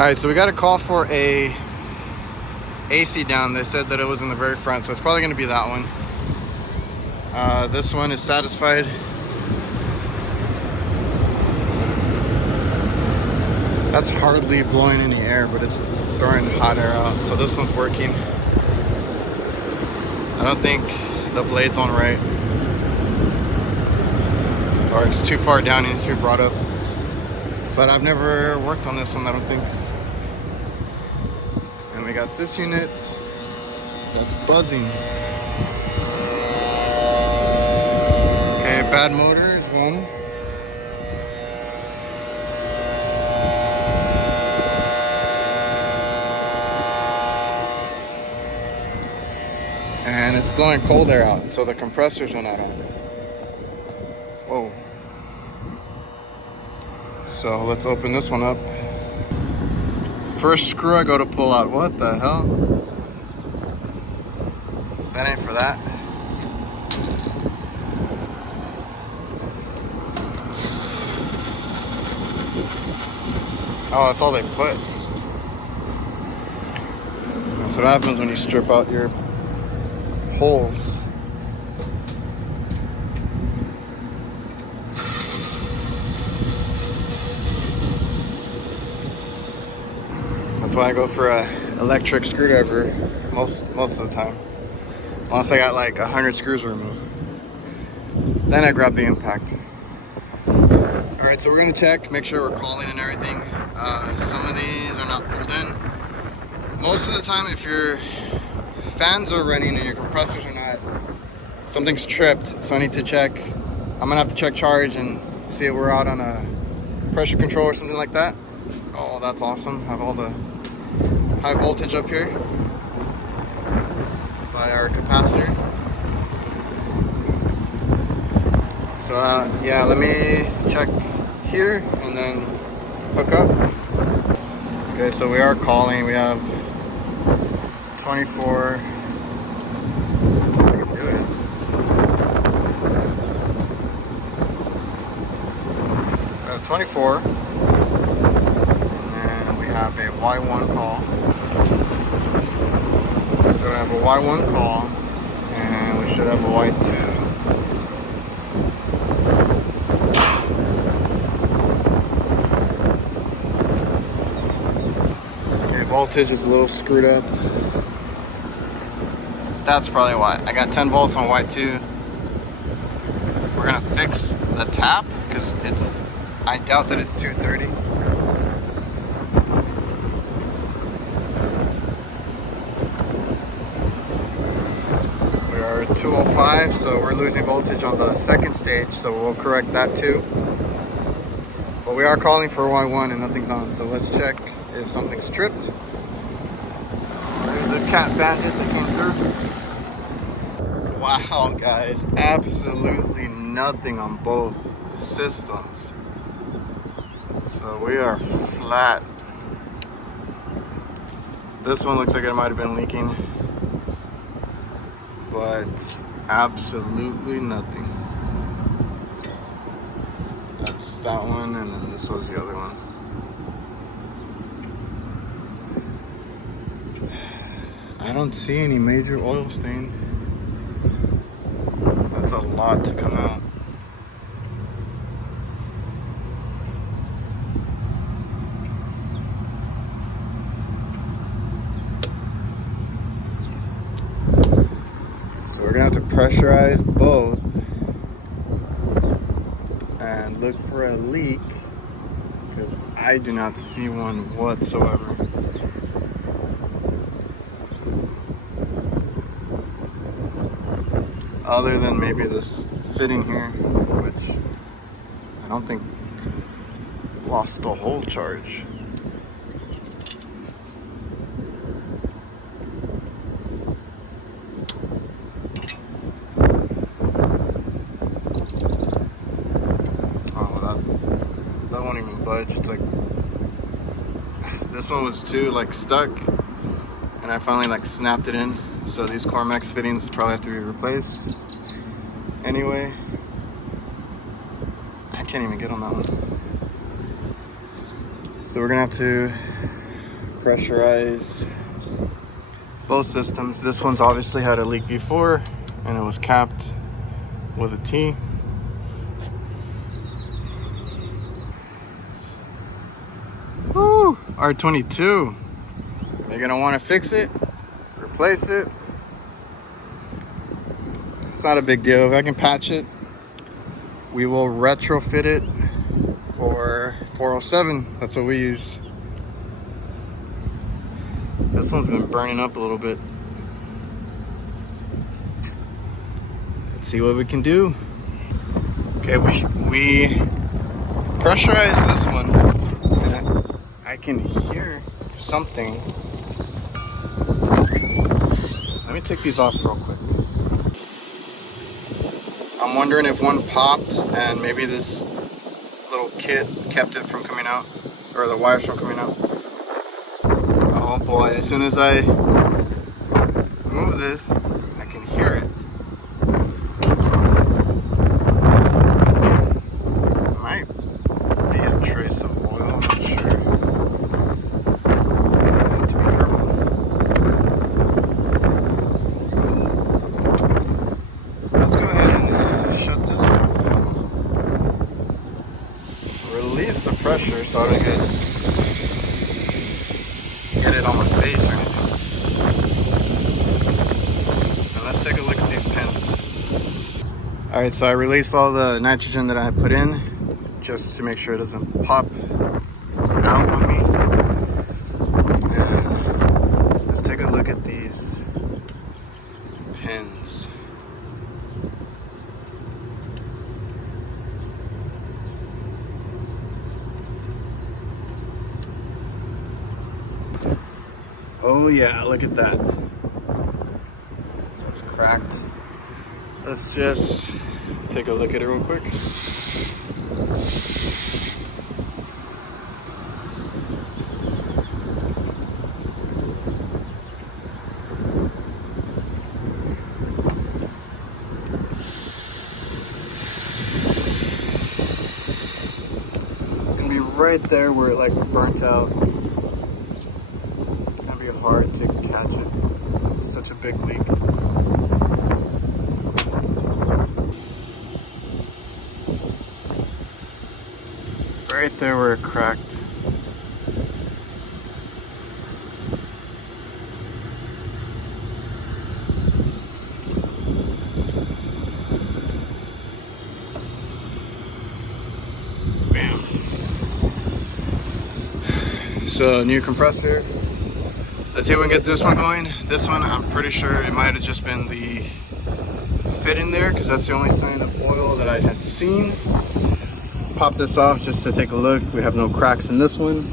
Alright, so we got a call for a AC down. They said that it was in the very front, so it's probably going to be that one. This one is satisfied. That's hardly blowing any air, but it's throwing hot air out. So this one's working. I don't think the blade's on right, or it's too far down and needs to be brought up. But I've never worked on this one, I don't think. And we got this unit that's buzzing. Okay, bad motor is one. And it's blowing cold air out, so the compressors are not on. Whoa. So let's open this one up. First screw I go to pull out. What the hell? That ain't for that. Oh, that's all they put. That's what happens when you strip out your holes. That's why I go for a electric screwdriver most of the time. Unless I got like 100 screws removed. Then I grab the impact. Alright, so we're gonna check, make sure we're calling and everything. Some of these are not pulled in. Most of the time, if your fans are running and your compressors are not, something's tripped, so I need to check. I'm gonna have to check charge and see if we're out on a pressure control or something like that. Oh, that's awesome. Have all the high voltage up here by our capacitor. So yeah, let me check here and then hook up. Okay, so we are calling. We have 24. We can do it. We have 24. And then we have a Y1 call. So we have a Y1 call, and we should have a Y2. Okay, voltage is a little screwed up. That's probably why. I got 10 volts on Y2. We're gonna fix the tap because I doubt that it's 230. We are 205, so we're losing voltage on the second stage, so we'll correct that too. But we are calling for Y1 and nothing's on, so let's check if something's tripped. There's a cat bandit that came through. Wow, guys, absolutely nothing on both systems. So we are flat. This one looks like it might have been leaking, but absolutely nothing. That's that one, and then this was the other one. I don't see any major oil stain. That's a lot to come out. So we're gonna have to pressurize both and look for a leak, because I do not see one whatsoever. Other than maybe this fitting here, which I don't think lost the whole charge. Oh, that won't even budge. It's like this one was too like stuck, and I finally like snapped it in. So these Cormex fittings probably have to be replaced. Anyway, I can't even get on that one. So we're gonna have to pressurize both systems. This one's obviously had a leak before and it was capped with a T. Woo! R22. You're gonna want to fix it, replace it. It's not a big deal. If I can patch it, we will retrofit it for 407. That's what we use. This one's been burning up a little bit. Let's see what we can do. Okay, we pressurized this one. And I can hear something. Let me take these off real quick. I'm wondering if one popped and maybe this little kit kept it from coming out, or the wires from coming out. Oh boy, as soon as I move this, I can hear it. Might be a trace of oil, I'm not sure. Have to be careful. Let's go ahead and shut this off. Release the pressure so I don't get it on my face or anything. And let's take a look at these pins. Alright, so I released all the nitrogen that I had put in just to make sure it doesn't pop out on me. And let's take a look at these pins. Oh yeah, look at that. That's cracked. Let's just take a look at it real quick. It's gonna be right there where it like burnt out. Hard to catch it. It's such a big leak. Right there where it cracked. Bam. So new compressor. Let's see if we can get this one going. This one, I'm pretty sure it might have just been the fit in there because that's the only sign of oil that I had seen. Pop this off just to take a look. We have no cracks in this one.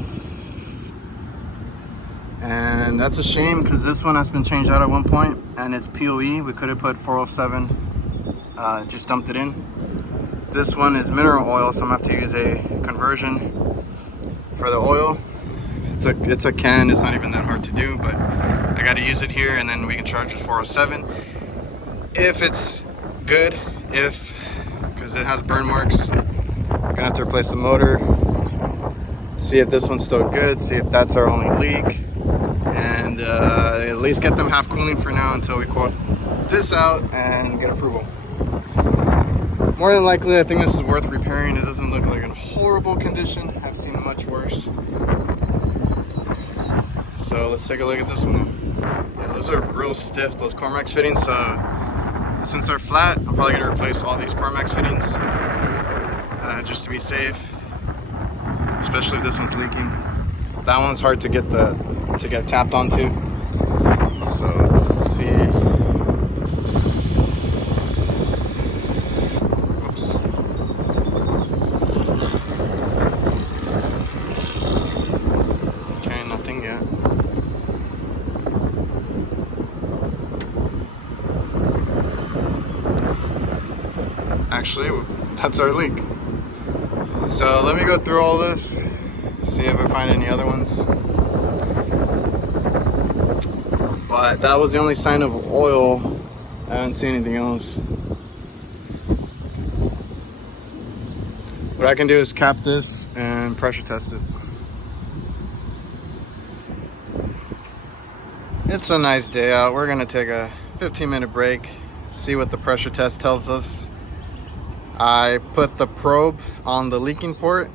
And that's a shame because this one has been changed out at one point and it's POE. We could have put 407, just dumped it in. This one is mineral oil, so I'm gonna have to use a conversion for the oil. It's a can, it's not even that hard to do, but I got to use it here and then we can charge with 407 if it's good, because it has burn marks. Gonna have to replace the motor, see if this one's still good, see if that's our only leak, and at least get them half cooling for now until we quote this out and get approval. More than likely, I think this is worth repairing. It doesn't look like in horrible condition. I've seen much worse. So let's take a look at this one. Yeah, those are real stiff, those Cormax fittings. So since they're flat, I'm probably gonna replace all these Cormax fittings just to be safe, especially if this one's leaking. That one's hard to get tapped onto. So let's see. Okay, nothing yet. Actually, that's our leak. So let me go through all this, see if I find any other ones. But that was the only sign of oil. I haven't seen anything else. What I can do is cap this and pressure test it. It's a nice day out. We're gonna take a 15-minute break, see what the pressure test tells us. I put the probe on the leaking port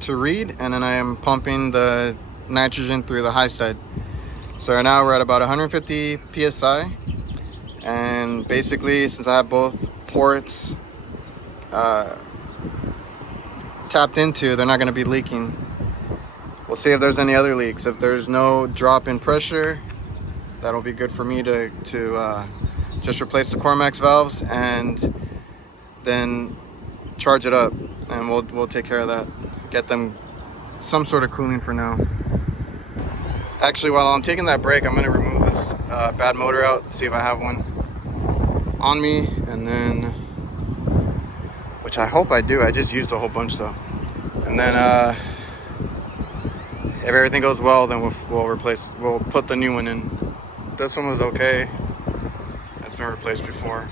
to read, and then I am pumping the nitrogen through the high side. So right now we're at about 150 psi, and basically since I have both ports tapped into, they're not going to be leaking. We'll see if there's any other leaks. If there's no drop in pressure, that'll be good for me to just replace the Cormax valves and then charge it up, and we'll take care of that. Get them some sort of cooling for now. Actually, while I'm taking that break, I'm going to remove this bad motor out, see if I have one on me, and then, which I hope I do. I just used a whole bunch though. And then if everything goes well, then we'll put the new one in. This one was okay. It's been replaced before.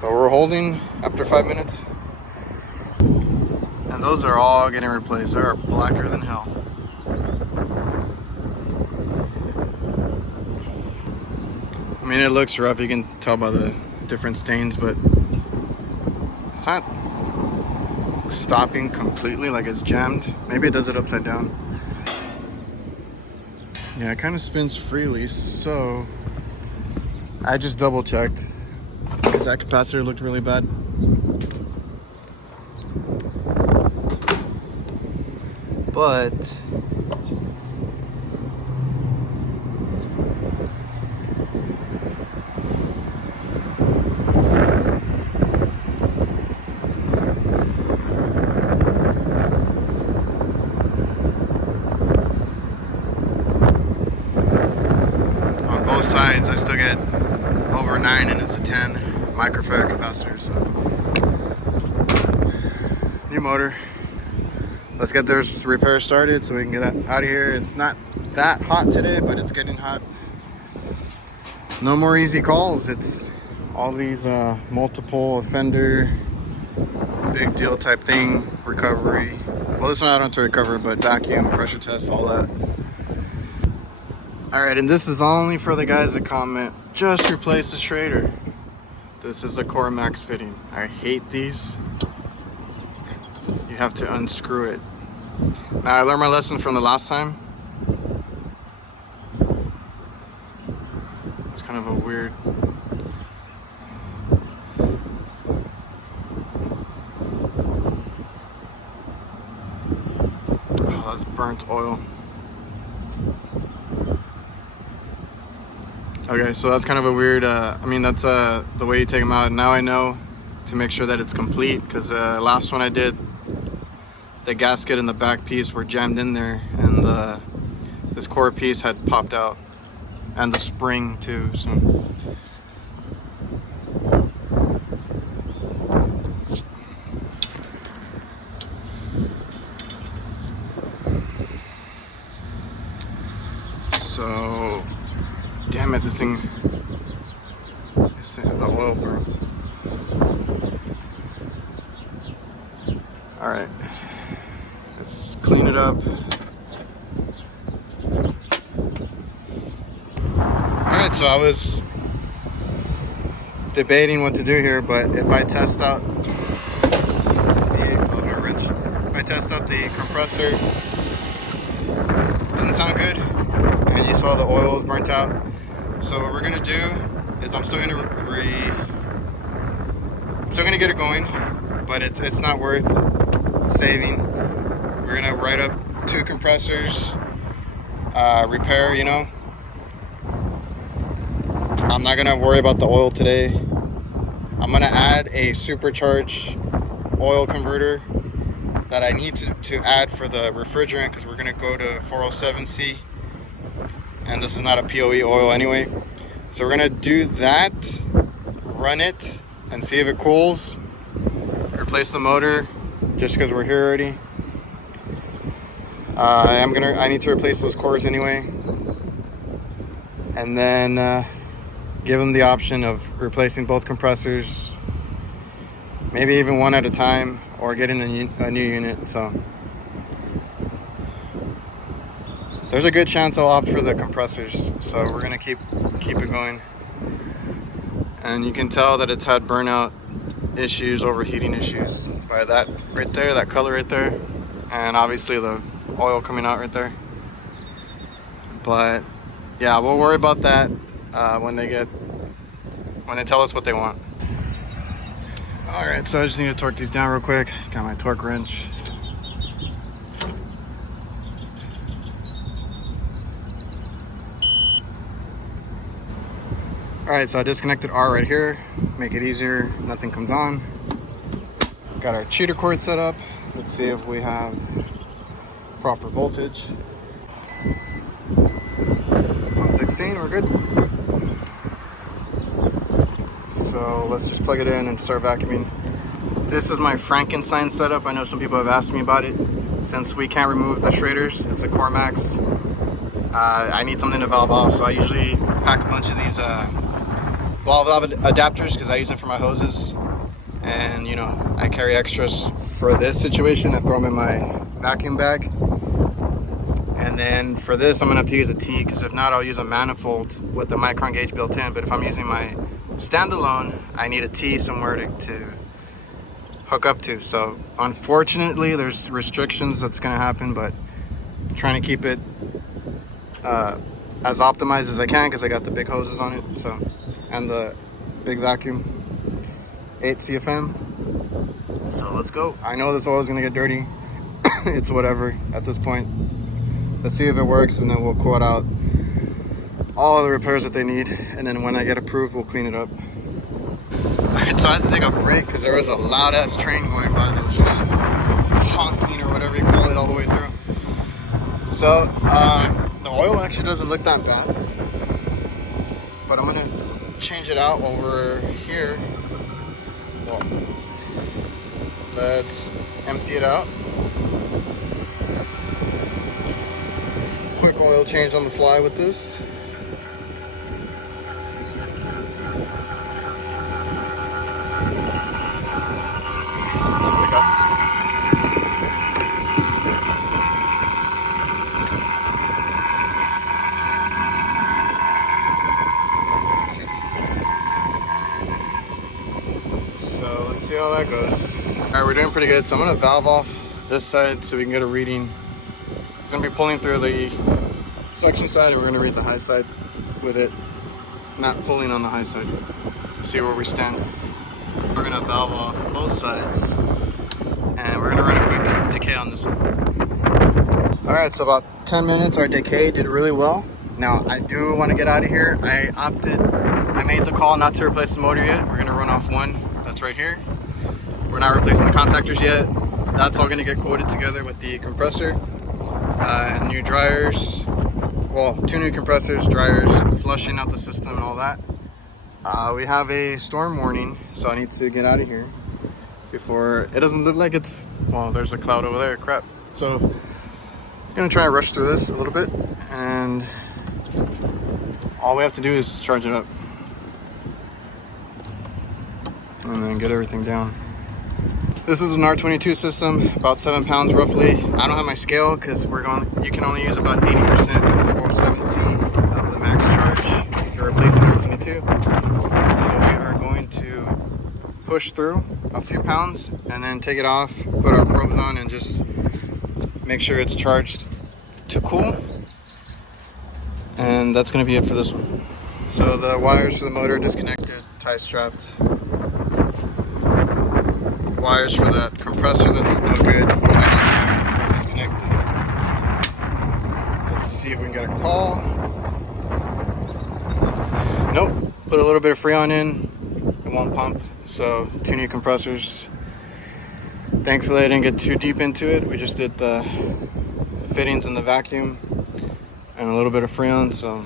But we're holding after 5 minutes. And those are all getting replaced. They are blacker than hell. I mean, it looks rough. You can tell by the different stains, but it's not stopping completely, like it's jammed. Maybe it does it upside down. Yeah, it kind of spins freely, so I just double checked because that capacitor looked really bad. But on both sides, I still get over 9, and it's a 10 microfarad capacitor. So new motor. Let's get this repair started so we can get out of here. It's not that hot today, but it's getting hot. No more easy calls. It's all these multiple offender, big deal type thing, recovery. Well, this one I don't have to recover, but vacuum, pressure test, all that. All right, and this is only for the guys that comment, just replace the Schrader. This is a Cormax fitting. I hate these. You have to unscrew it. Now, I learned my lesson from the last time. It's kind of a weird... Oh, that's burnt oil. Okay, so that's kind of a weird, I mean, that's the way you take them out. And now I know to make sure that it's complete, because last one I did, the gasket and the back piece were jammed in there, and this core piece had popped out, and the spring too. So damn it, this thing, the oil burnt. All right. Let's clean it up. Alright, so I was debating what to do here, but if I test out the compressor, doesn't sound good, and you saw the oil is burnt out. So what we're gonna do is I'm still gonna get it going, but it's not worth saving. We're gonna write up 2 compressors, repair, you know. I'm not gonna worry about the oil today. I'm gonna add a supercharged oil converter that I need to add for the refrigerant, because we're gonna go to 407C, and this is not a POE oil anyway. So we're gonna do that, run it, and see if it cools. Replace the motor, just because we're here already. I need to replace those cores anyway, and then give them the option of replacing both compressors, maybe even one at a time, or getting a new unit. So there's a good chance I'll opt for the compressors. So we're gonna keep it going. And you can tell that it's had burnout issues, overheating issues by that right there, that color right there, and obviously the oil coming out right there. But yeah, we'll worry about that when they tell us what they want. All right, so I just need to torque these down real quick. Got my torque wrench. All right, so I disconnected R right here, make it easier, nothing comes on. Got our cheater cord set up. Let's see if we have proper voltage. 116, we're good. So let's just plug it in and start vacuuming. This is my Frankenstein setup. I know some people have asked me about it. Since we can't remove the shraders, it's a Core Max. I need something to valve off, so I usually pack a bunch of these valve adapters because I use them for my hoses, and you know, I carry extras for this situation and throw them in my vacuum bag. And then for this, I'm gonna have to use a T, because if not, I'll use a manifold with the micron gauge built in. But if I'm using my standalone, I need a T somewhere to hook up to. So unfortunately, there's restrictions that's gonna happen, but I'm trying to keep it as optimized as I can, because I got the big hoses on it, so, and the big vacuum, 8 CFM. So let's go. I know this oil is gonna get dirty. It's whatever at this point. Let's see if it works, and then we'll quote out all the repairs that they need, and then when I get approved, we'll clean it up. Alright, so I had to take a break because there was a loud ass train going by that was just honking or whatever you call it all the way through. So the oil actually doesn't look that bad, but I'm gonna change it out while we're here. Well, let's empty it out. Quick oil change on the fly with this. So let's see how that goes. All right, we're doing pretty good. So I'm gonna valve off this side so we can get a reading. It's gonna be pulling through the suction side, and we're gonna read the high side with it not pulling on the high side. See where we stand. We're gonna valve off both sides, and we're gonna run a quick decay on this one. All right, so about 10 minutes, our decay did really well. Now I do want to get out of here. I made the call not to replace the motor yet. We're gonna run off one that's right here. We're not replacing the contactors yet. That's all gonna get quoted together with the compressor. New dryers, well, 2 new compressors, dryers, flushing out the system and all that. We have a storm warning, so I need to get out of here before it doesn't look like it's, well, there's a cloud over there, crap. So I'm gonna try and rush through this a little bit, and all we have to do is charge it up and then get everything down. This is an R22 system, about 7 pounds roughly. I don't have my scale because you can only use about 80% of 407C of the max charge if you're replacing R22. So we are going to push through a few pounds and then take it off, put our probes on, and just make sure it's charged to cool. And that's gonna be it for this one. So the wires for the motor disconnected, tie strapped. Wires for that compressor, that's no good, disconnected. Let's see if we can get a call. Nope, put a little bit of Freon in, it won't pump. So 2 new compressors. Thankfully I didn't get too deep into it. We just did the fittings in the vacuum and a little bit of Freon, so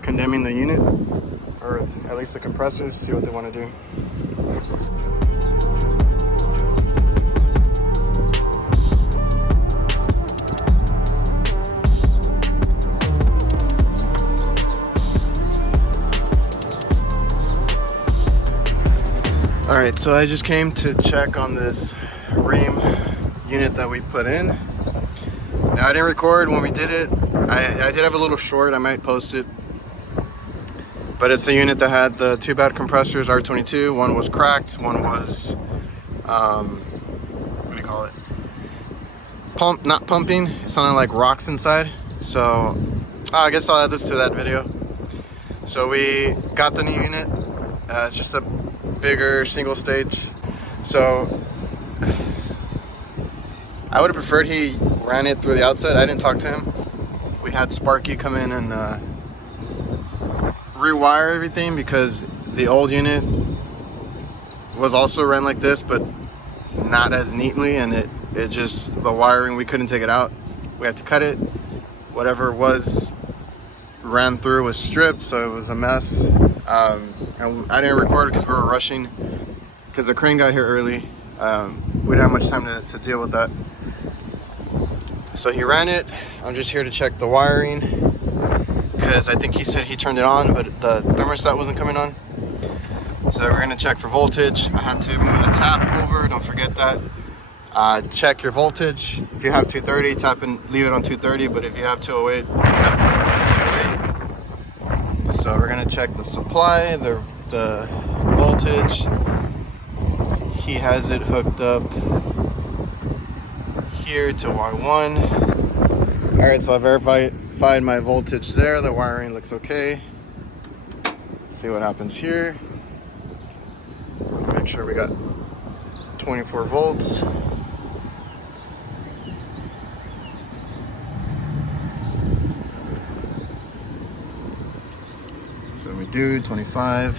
condemning the unit, or at least the compressors, see what they want to do. All right, so I just came to check on this ream unit that we put in. Now, I didn't record when we did it. I did have a little short, I might post it. But it's a unit that had the two bad compressors, R22. One was cracked, one was, what do you call it? Not pumping. It sounded like rocks inside. So, I guess I'll add this to that video. So we got the new unit. It's just a bigger single stage. So I would have preferred he ran it through the outside. I didn't talk to him. We had Sparky come in and rewire everything because the old unit was also ran like this, but not as neatly, and it just, the wiring, we couldn't take it out. We had to cut it. Whatever was ran through was stripped, so it was a mess. And I didn't record it because we were rushing because the crane got here early. We didn't have much time to deal with that. So he ran it. I'm just here to check the wiring because I think he said he turned it on, but the thermostat wasn't coming on. So we're gonna check for voltage. I had to move the tap over, don't forget that. Check your voltage. If you have 230, tap and leave it on 230, but if you have 208, you gotta move it to 208. So we're gonna check the supply, the voltage. He has it hooked up here to Y1. All right, so I verified my voltage there. The wiring looks okay. Let's see what happens here. Make sure we got 24 volts. So we do 25.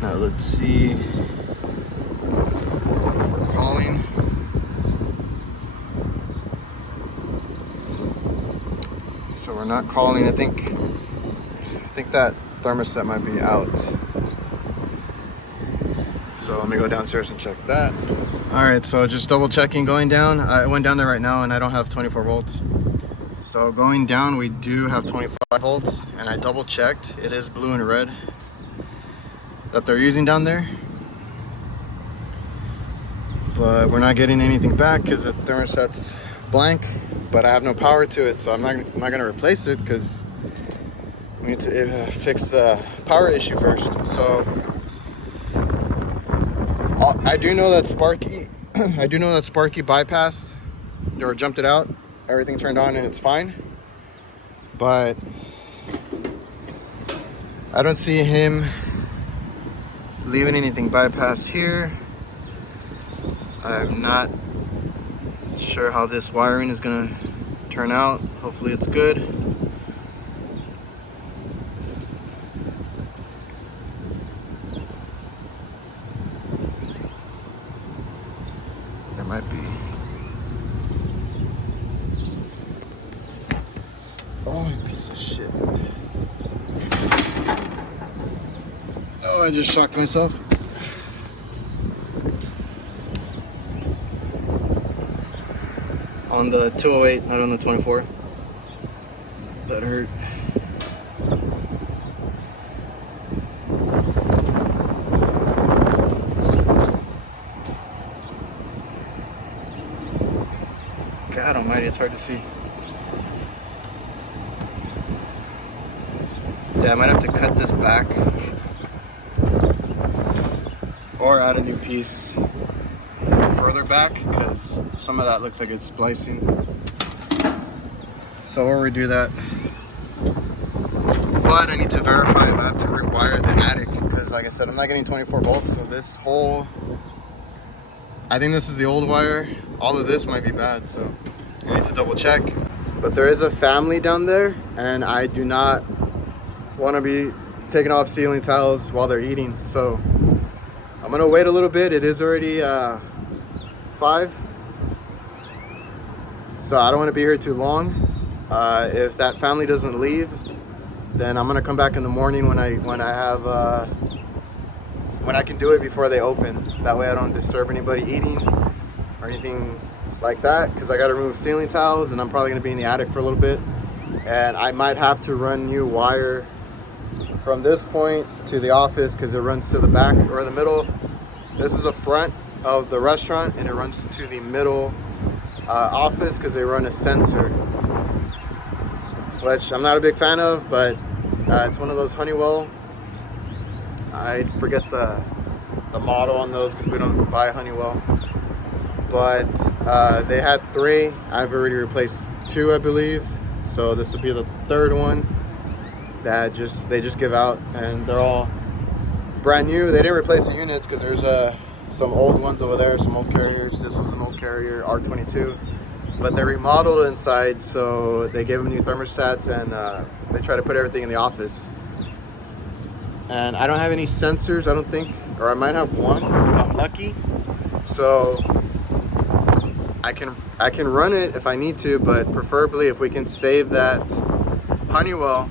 Now let's see if we're calling. So we're not calling. I think that thermostat might be out. So let me go downstairs and check that. All right, so just double checking going down. I went down there right now and I don't have 24 volts. So going down, we do have 25 volts, and I double checked. It is blue and red that they're using down there. But we're not getting anything back because the thermostat's blank, but I have no power to it, so I'm not gonna replace it because we need to fix the power issue first. So I do know that Sparky bypassed or jumped it out. Everything turned on and it's fine, but I don't see him leaving anything bypassed here. I'm not sure how this wiring is gonna turn out. Hopefully it's good. There might be. Oh, piece of shit. Oh, I just shocked myself. On the 208, not on the 24. That hurt. God almighty, it's hard to see. Yeah, I might have to cut this back or add a new piece further back because some of that looks like it's splicing. So we'll redo that. But I need to verify if I have to rewire the attic because, like I said, I'm not getting 24 volts. So this whole, I think this is the old wire. All of this might be bad, so I need to double check. But there is a family down there, and I do not want to be taking off ceiling tiles while they're eating. So I'm gonna wait a little bit. It is already 5, so I don't want to be here too long. If that family doesn't leave, then I'm gonna come back in the morning when I can do it before they open. That way I don't disturb anybody eating or anything like that, because I got to remove ceiling tiles and I'm probably gonna be in the attic for a little bit, and I might have to run new wire from this point to the office because it runs to the back or the middle. This is the front of the restaurant and it runs to the middle office because they run a sensor, which I'm not a big fan of, but it's one of those Honeywell. I forget the model on those because we don't buy Honeywell. But they had 3. I've already replaced 2, I believe. So this will be the 3rd one that they just give out, and they're all brand new. They didn't replace the units because there's some old ones over there, some old carriers. This was an old carrier, R22, but they remodeled inside, so they gave them new thermostats, and they try to put everything in the office. And I don't have any sensors, I don't think, or I might have one if I'm lucky. So I can run it if I need to, but preferably if we can save that Honeywell,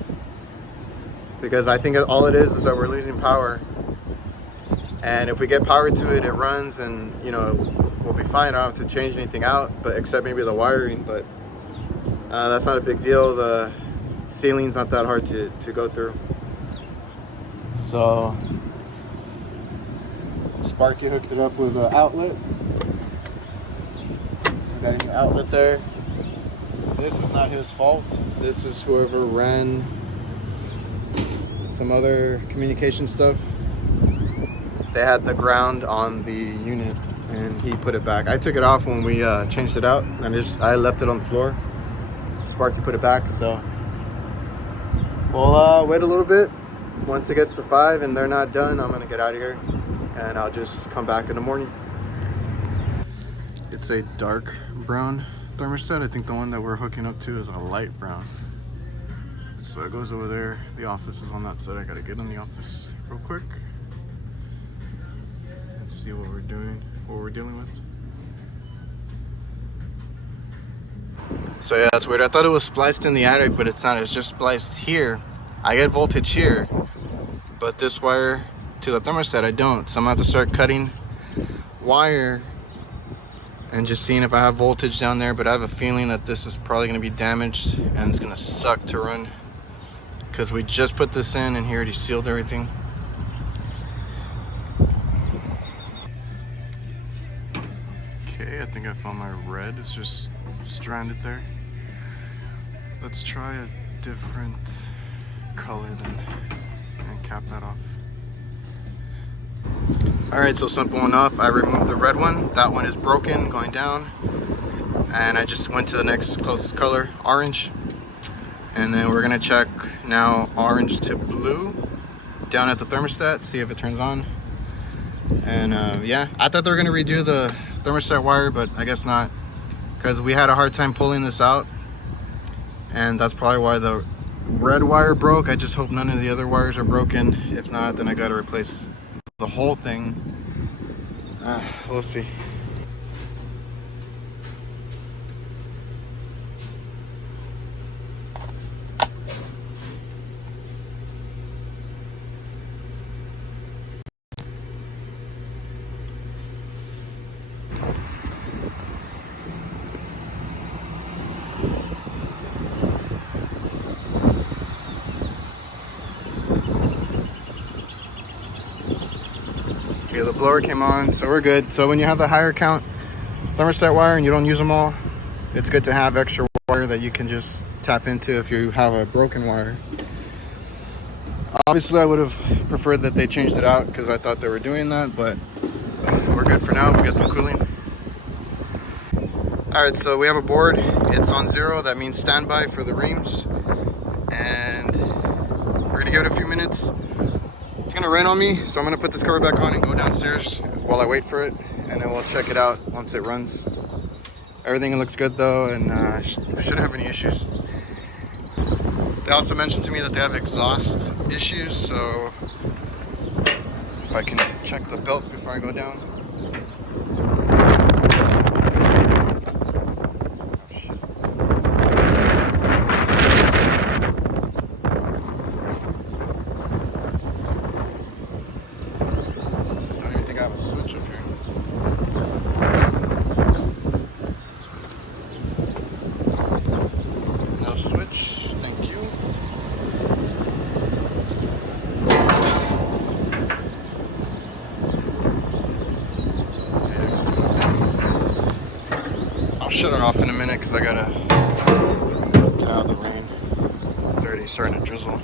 because I think all it is that we're losing power. And if we get power to it, it runs, and you know, we'll be fine. I don't have to change anything out, but except maybe the wiring, but that's not a big deal. The ceiling's not that hard to go through. So Sparky hooked it up with an outlet. So we got an outlet there. This is not his fault. This is whoever ran some other communication stuff. They had the ground on the unit, and he put it back. I took it off when we changed it out, and I left it on the floor. Sparky put it back, so we'll wait a little bit. Once it gets to 5 and they're not done, I'm gonna get out of here, and I'll just come back in the morning. It's a dark brown thermostat. I think the one that we're hooking up to is a light brown. So it goes over there. The office is on that side. I gotta get in the office real quick. See what we're doing, what we're dealing with. So yeah, that's weird. I thought it was spliced in the attic, but it's not. It's just spliced here. I get voltage here, but this wire to the thermostat I don't. So I'm gonna have to start cutting wire and just seeing if I have voltage down there. But I have a feeling that this is probably gonna be damaged, and it's gonna suck to run because we just put this in and he already sealed everything. I think I found my red. It's just stranded there. Let's try a different color then and cap that off. Alright, so something went off. I removed the red one. That one is broken going down. And I just went to the next closest color, orange. And then we're gonna check now orange to blue down at the thermostat, see if it turns on. And yeah, I thought they were gonna redo the thermostat wire, but I guess not, because we had a hard time pulling this out, and that's probably why the red wire broke. I just hope none of the other wires are broken. If not, then I got to replace the whole thing. We'll see. Okay, the blower came on, so we're good. So when you have the higher count thermostat wire and you don't use them all, it's good to have extra wire that you can just tap into if you have a broken wire. Obviously, I would have preferred that they changed it out because I thought they were doing that, but we're good for now. We got them cooling. All right, so we have a board. It's on 0. That means standby for the reams. And we're gonna give it a few minutes. It's gonna rain on me, so I'm gonna put this cover back on and go downstairs while I wait for it, and then we'll check it out once it runs. Everything looks good though, and we shouldn't have any issues. They also mentioned to me that they have exhaust issues, so if I can check the belts before I go down. shut it off in a minute because I gotta get out of the rain. It's already starting to drizzle.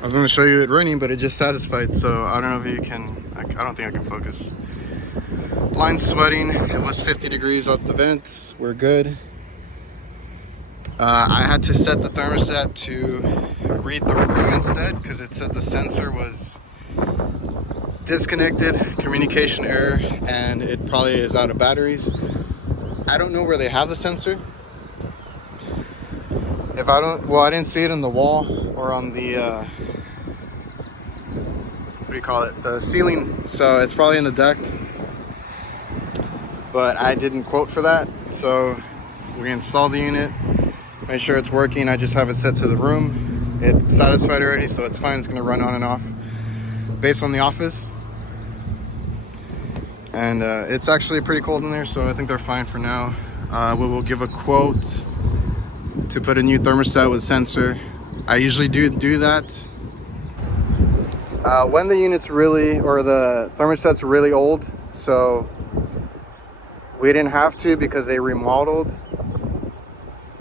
I was going to show you it running, but it just satisfied, so I don't know if you can, I don't think I can focus. Line's sweating. It was 50 degrees out the vents. We're good. I had to set the thermostat to read the room instead because it said the sensor was disconnected, communication error, and it probably is out of batteries. I don't know where they have the sensor. If I don't, well, I didn't see it in the wall or on the what do you call it, the ceiling, so it's probably in the deck, but I didn't quote for that. So we installed the unit, make sure it's working. I just have it set to the room. It's satisfied already, so it's fine. It's going to run on and off based on the office, and it's actually pretty cold in there, so I think they're fine for now. We will give a quote to put a new thermostat with sensor. I usually do that when the unit's really, or the thermostat's really old. So we didn't have to because they remodeled,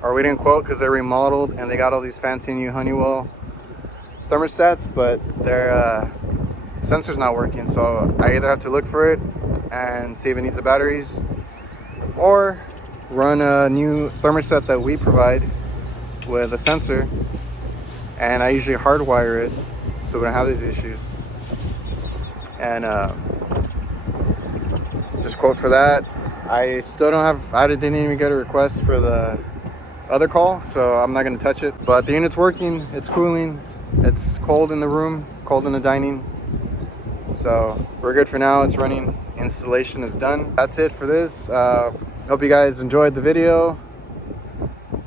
or we didn't quote because they remodeled and they got all these fancy new Honeywell thermostats, but their sensor's not working. So I either have to look for it and see if it needs the batteries, or run a new thermostat that we provide with a sensor, and I usually hardwire it so we don't have these issues. And just quote for that. I still don't have, I didn't even get a request for the other call, so I'm not going to touch it. But the unit's working, it's cooling, it's cold in the room, cold in the dining, so we're good for now. It's running, installation is done. That's it for this. Hope you guys enjoyed the video.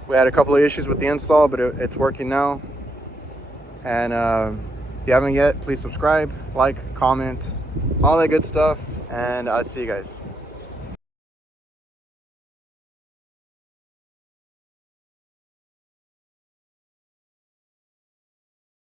We had a couple of issues with the install, but it's working now. And if you haven't yet, please subscribe, like, comment, all that good stuff, and I'll see you guys.